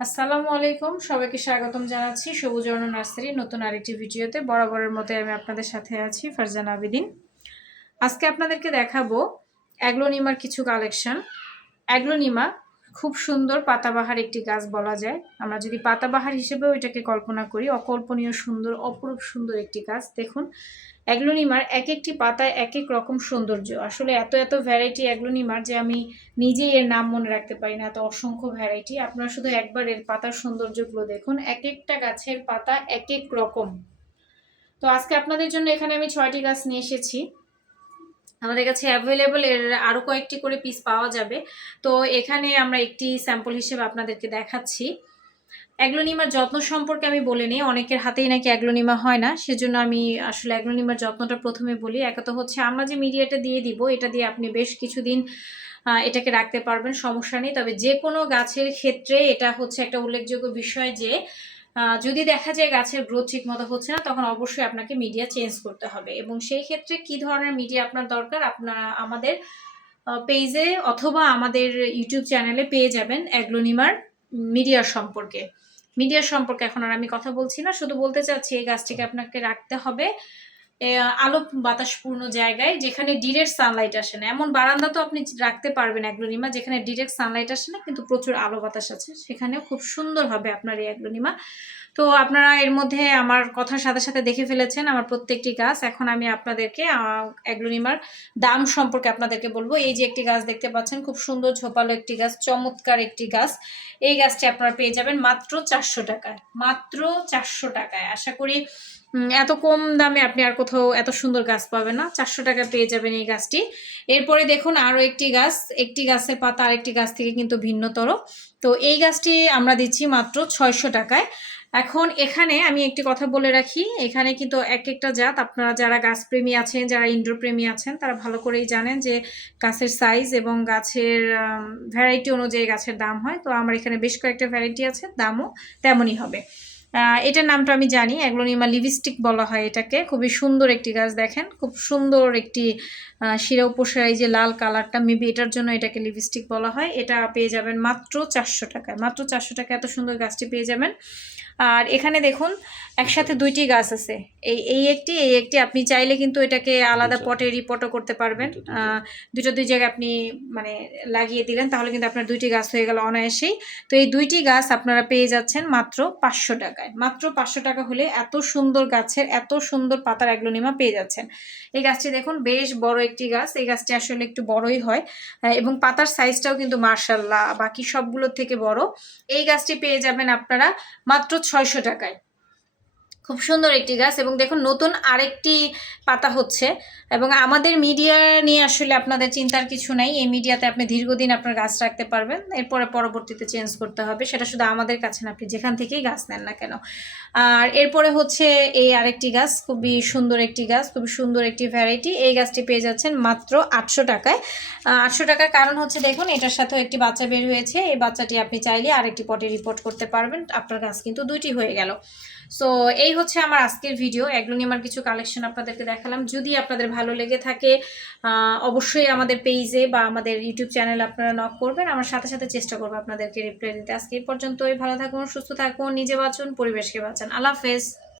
আসসালামু আলাইকুম, সবাইকে স্বাগতম জানাচ্ছি সবুজ অরণ্য নার্সারি নতুন আরেকটি ভিডিওতে। বরাবরের মতো আমি আপনাদের সাথে আছি ফারজানা আবিদিন। আজকে আপনাদেরকে দেখাবো অ্যাগ্লোনিমার কিছু কালেকশন। অ্যাগ্লোনিমা খুব সুন্দর পাতাবাহার একটি গাছ বলা যায়। আমরা যদি পাতাবাহার হিসেবেও এটাকে কল্পনা করি, অকল্পনীয় সুন্দর, অপরূপ সুন্দর একটি গাছ। দেখুন অ্যাগ্লোনিমার এক একটি পাতায় এক এক রকম সৌন্দর্য। আসলে এত এত ভ্যারাইটি অ্যাগ্লোনিমার যে আমি নিজেই এর নাম মনে রাখতে পারি না, এত অসংখ্য ভ্যারাইটি। আপনারা শুধু একবার এর পাতার সৌন্দর্যগুলো দেখুন, এক একটা গাছের পাতা এক এক রকম। তো আজকে আপনাদের জন্য এখানে আমি 6টি গাছ নিয়ে এসেছি। আমাদের কাছে অ্যাভেলেবল এর আরও কয়েকটি করে পিস পাওয়া যাবে। তো এখানে আমরা একটি স্যাম্পল হিসেবে আপনাদেরকে দেখাচ্ছি। অ্যাগ্লোনিমার যত্ন সম্পর্কে আমি বলে নিই, অনেকের হাতেই নাকি অ্যাগ্লোনিমা হয় না, সেজন্য আমি আসলে অ্যাগ্লোনিমার যত্নটা প্রথমে বলি। একা হচ্ছে আমরা যে মিডিয়াটা দিয়ে দিব, এটা দিয়ে আপনি বেশ কিছুদিন এটাকে রাখতে পারবেন, সমস্যা নেই। তবে যে কোনো গাছের ক্ষেত্রে এটা হচ্ছে একটা উল্লেখযোগ্য বিষয় যে যদি দেখা যায় গাছের গ্রোথ ঠিক মতো হচ্ছে না, তখন অবশ্যই আপনাকে মিডিয়া চেঞ্জ করতে হবে। এবং সেই ক্ষেত্রে কি ধরনের মিডিয়া আপনার দরকার, আপনারা আমাদের পেজে অথবা আমাদের ইউটিউব চ্যানেলে পেয়ে যাবেন অ্যাগ্লোনিমার মিডিয়ার সম্পর্কে এখন আর আমি কথা বলছি না, শুধু বলতে চাচ্ছি এই গাছটিকে আপনাকে রাখতে হবে আলো বাতাসপূর্ণ জায়গায়, যেখানে ডিরেক্ট সানলাইট আসে না। এমন বারান্দা তো আপনি রাখতে পারবেন অ্যাগ্লোনিমা যেখানে ডিরেক্ট সানলাইট আসে না, কিন্তু প্রচুর আলো বাতাস আছে, সেখানেও খুব সুন্দর হবে আপনার এই অ্যাগ্লোনিমা। তো আপনারা এর মধ্যে আমার কথার সাথে সাথে দেখে ফেলেছেন আমার প্রত্যেকটি গাছ। এখন আমি আপনাদেরকে অ্যাগ্লোনিমার দাম সম্পর্কে আপনাদেরকে বলবো। এই যে একটি গাছ দেখতে পাচ্ছেন, খুব সুন্দর ঝোপালো একটি গাছ, চমৎকার একটি গাছ। এই গাছটি আপনারা পেয়ে যাবেন মাত্র 400 টাকায়, মাত্র 400 টাকায়। আশা করি এত কম দামে আপনি আর কোথাও এত সুন্দর গাছ পাবেন না। 400 টাকা পেয়ে যাবেন এই গাছটি। এরপরে দেখুন আরও একটি গাছ, একটি গাছের পাতা আরেকটি গাছ থেকে কিন্তু ভিন্নতর। তো এই গাছটি আমরা দিচ্ছি মাত্র 600 টাকায়। এখন এখানে আমি একটি কথা বলে রাখি, এখানে কিন্তু এক একটা জাত, আপনারা যারা গাছপ্রেমী আছেন, যারা ইনডোর প্রেমী আছেন, তারা ভালো করেই জানেন যে গাছের সাইজ এবং গাছের ভ্যারাইটি অনুযায়ী গাছের দাম হয়। তো আমার এখানে বেশ কয়েকটা ভ্যারাইটি আছে, দামও তেমনই হবে। এটার নামটা আমি জানি, অ্যাগ্লোনিমা লিপস্টিক বলা হয় এটাকে। খুবই সুন্দর একটি গাছ, দেখেন খুব সুন্দর একটি শিরা উপশিরা, এই যে লাল কালারটা, মেবি এটার জন্য এটাকে লিপস্টিক বলা হয়। এটা পেয়ে যাবেন মাত্র 400 টাকায়, মাত্র 400 টাকায় এত সুন্দর গাছটি পেয়ে যাবেন। আর এখানে দেখুন একসাথে দুইটি গাছ আছে, এই একটি আপনি চাইলে কিন্তু এটাকে আলাদা পটে রিপোর্টও করতে পারবেন। দুটো দুই জায়গায় আপনি মানে লাগিয়ে দিলেন, তাহলে কিন্তু আপনার দুইটি গাছ হয়ে গেল অনায়াসেই। তো এই দুইটি গাছ আপনারা পেয়ে যাচ্ছেন মাত্র 500 টাকায়। মাত্র 500 টাকা হলে এত সুন্দর গাছের এত সুন্দর পাতার অ্যাগ্লোনিমা পেয়ে যাচ্ছেন। এই গাছটি দেখুন বেশ বড় একটি গাছ, এই গাছটি আসলে একটু বড়ই হয় এবং পাতার সাইজটাও কিন্তু মার্শাল্লাহ বাকি সবগুলোর থেকে বড়। এই গাছটি পেয়ে যাবেন আপনারা মাত্র 600 টাকায়। খুব সুন্দর একটি গাছ। এবং দেখুন নতুন আরেকটি পাতা হচ্ছে, এবং আমাদের মিডিয়া নিয়ে আসলে আপনাদের চিন্তার কিছু নাই। এই মিডিয়াতে আপনি দীর্ঘদিন আপনার গাছ রাখতে পারবেন, এরপরে পরবর্তীতে চেঞ্জ করতে হবে, সেটা শুধু আমাদের কাছে না, আপনি যেখান থেকেই গাছ নেন না কেন। আর এরপরে হচ্ছে এই আরেকটি গাছ, খুবই সুন্দর একটি গাছ, খুবই সুন্দর একটি ভ্যারাইটি। এই গাছটি পেয়ে যাচ্ছেন মাত্র 800 টাকায়। 800 টাকার কারণ হচ্ছে দেখুন এটার সাথেও একটি বাচ্চা বের হয়েছে, এই বাচ্চাটি আপনি চাইলে আরেকটি পটে রিপোর্ট করতে পারবেন, আপনার গাছ কিন্তু দুইটি হয়ে গেল। সো এই হচ্ছে আমার আজকের ভিডিও, অ্যাগ্লোনিমার কিছু কালেকশন আপনাদেরকে দেখালাম। যদি আপনাদের ভালো লেগে থাকে অবশ্যই আমাদের পেজে বা আমাদের ইউটিউব চ্যানেলে আপনারা নক করবেন, আমার সাথে সাথে চেষ্টা করবো আপনাদেরকে রিপ্লাই দিতে। আজকে এই পর্যন্তই, ভালো থাকুন, সুস্থ থাকুন, নিজে বাঁচুন, পরিবেশকে বাঁচান। আল্লাহ হাফেজ।